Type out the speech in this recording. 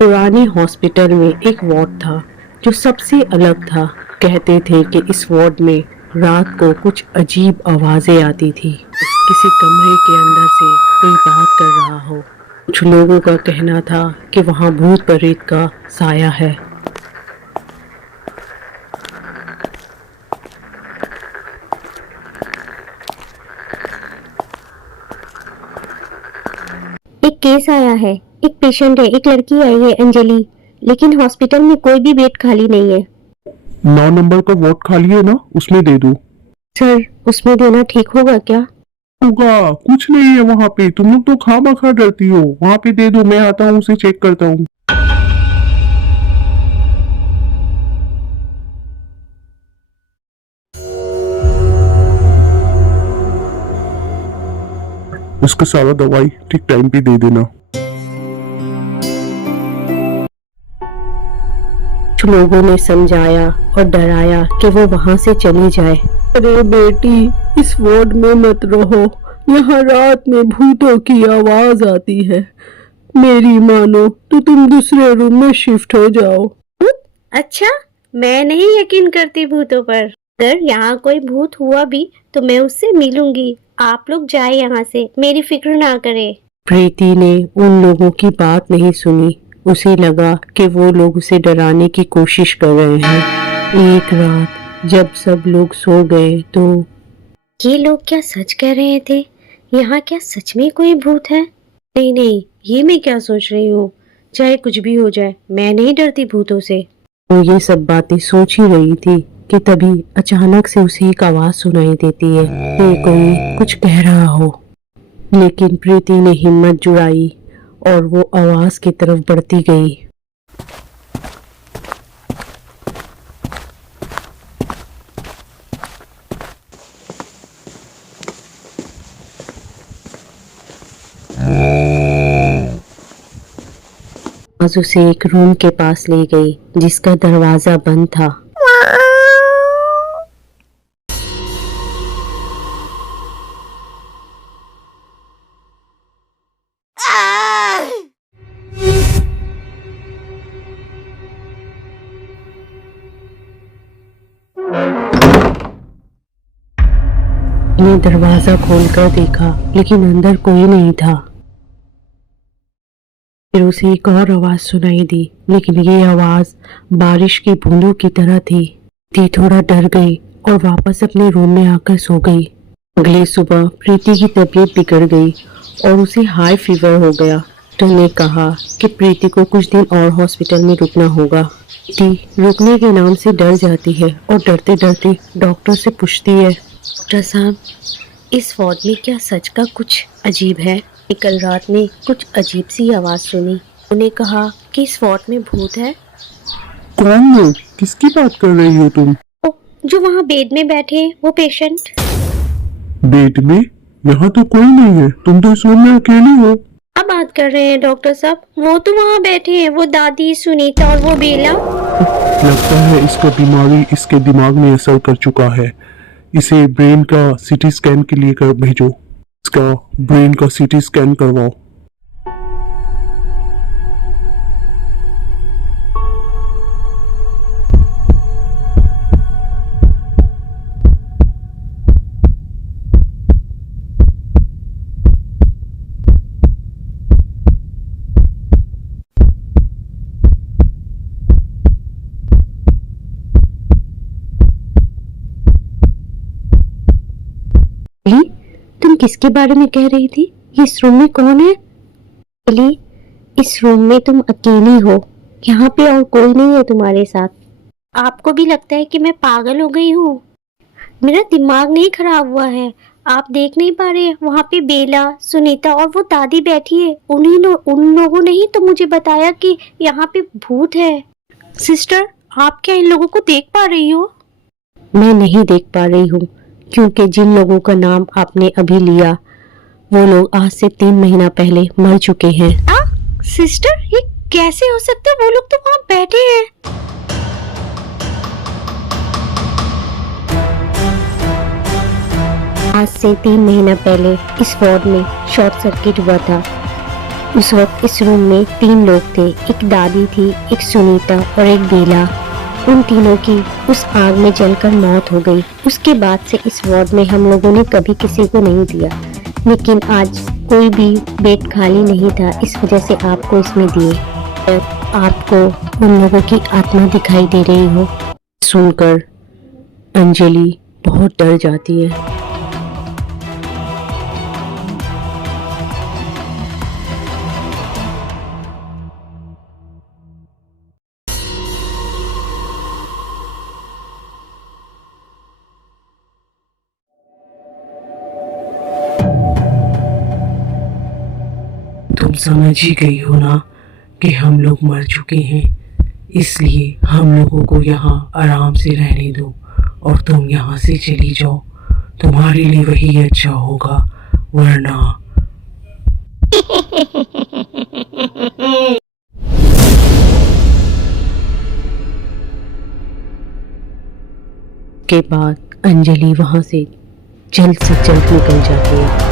पुराने हॉस्पिटल में एक वार्ड था जो सबसे अलग था। कहते थे कि इस वार्ड में रात को कुछ अजीब आवाजें आती थी, किसी कमरे के अंदर से कोई बात कर रहा हो। कुछ लोगों का कहना था कि वहाँ भूत प्रेत का साया है। एक केस आया है। एक पेशेंट है, एक लड़की आई है अंजलि, लेकिन हॉस्पिटल में कोई भी बेड खाली नहीं है। 9 नंबर का वार्ड खाली है ना, उसमें दे दो। सर, उसमें देना ठीक होगा क्या? होगा, कुछ नहीं है वहां पे। तुम लोग तो खामखा डरती हो। वहां पे दे दो, मैं आता हूँ, उसे चेक करता हूँ। उसका सारा दवाई ठीक टाइम पे दे देना। कुछ लोगों ने समझाया और डराया कि वो वहाँ से चली जाए। अरे बेटी, इस वार्ड में मत रहो, यहाँ रात में भूतों की आवाज आती है। मेरी मानो तो तुम दूसरे रूम में शिफ्ट हो जाओ। अच्छा, मैं नहीं यकीन करती भूतों पर। अगर यहाँ कोई भूत हुआ भी तो मैं उससे मिलूंगी। आप लोग जाए यहाँ से, मेरी फिक्र ना करें। प्रीति ने उन लोगों की बात नहीं सुनी। उसे लगा कि वो लोग उसे डराने की कोशिश कर रहे हैं। एक रात जब सब लोग सो गए तो ये लोग क्या सच कह रहे थे? यहाँ क्या सच में कोई भूत है? नहीं नहीं, ये मैं क्या सोच रही हूँ। चाहे कुछ भी हो जाए, मैं नहीं डरती भूतों से। वो ये सब बातें सोच ही रही थी कि तभी अचानक से उसे एक आवाज सुनाई देती है कि कोई कुछ कह रहा हो। लेकिन प्रीति ने हिम्मत जुटाई और वो आवाज की तरफ बढ़ती गई। आवाज उसे एक रूम के पास ले गई जिसका दरवाजा बंद था। ने दरवाजा खोलकर देखा लेकिन अंदर कोई नहीं था। फिर उसे एक और आवाज सुनाई दी, लेकिन ये आवाज बारिश की बूंदों की तरह थी। ती थोड़ा डर गई और वापस अपने रूम में आकर सो गई। अगली सुबह प्रीति की तबीयत बिगड़ गई और उसे हाई फीवर हो गया। डॉक्टर ने कहा कि प्रीति को कुछ दिन और हॉस्पिटल में रुकना होगा। प्रीति रुकने के नाम से डर जाती है और डरते डरते डॉक्टर से पूछती है, डॉक्टर साहब, इस वार्ड में क्या सच का कुछ अजीब है? कल रात में कुछ अजीब सी आवाज सुनी। उन्होंने कहा कि इस वार्ड में भूत है। कौन लोग? किसकी बात कर रही हो तुम? जो वहाँ बेड में बैठे हैं, वो पेशेंट। बेड में? यहाँ तो कोई नहीं है। तुम तो इस रूम में अकेली हो। अब बात कर रहे हैं डॉक्टर साहब, वो तो वहाँ बैठे हैं, वो दादी, सुनीता और वो बेला। लगता है इसका बीमारी इसके दिमाग में असर कर चुका है। इसे ब्रेन का सीटी स्कैन के लिए कर भेजो। इसका ब्रेन का सीटी स्कैन करवाओ। तुम किसके बारे में कह रही थी? इस रूम में कौन है? अली, इस रूम में तुम अकेली हो। यहाँ पे और कोई नहीं है तुम्हारे साथ। आपको भी लगता है कि मैं पागल हो गई हूँ? मेरा दिमाग नहीं खराब हुआ है। आप देख नहीं पा रहे? वहाँ पे बेला, सुनीता और वो दादी बैठी है। उन लोगों ने ही तो मुझे बताया कि यहाँ पे भूत है। सिस्टर, आप क्या इन लोगों को देख पा रही हो? मैं नहीं देख पा रही हूँ, क्योंकि जिन लोगों का नाम आपने अभी लिया वो लोग आज से 3 महीना पहले मर चुके हैं। सिस्टर, ये कैसे हो सकता है? वो लोग तो वहाँ बैठे हैं। आज से 3 महीना पहले इस वार्ड में शॉर्ट सर्किट हुआ था। उस वक्त इस रूम में 3 लोग थे, एक दादी थी, एक सुनीता और एक बेला। उन तीनों की उस आग में जलकर मौत हो गई। उसके बाद से इस वार्ड में हम लोगों ने कभी किसी को नहीं दिया, लेकिन आज कोई भी बेड खाली नहीं था, इस वजह से आपको इसमें दिए। आपको उन लोगों की आत्मा दिखाई दे रही हो। सुनकर अंजलि बहुत डर जाती है। तुम समझ ही गई हो ना कि हम लोग मर चुके हैं, इसलिए हम लोगों को यहाँ आराम से रहने दो और तुम यहाँ से चली जाओ। तुम्हारे लिए वही अच्छा होगा, वरना के बाद अंजलि वहां से जल्द निकल जाती है।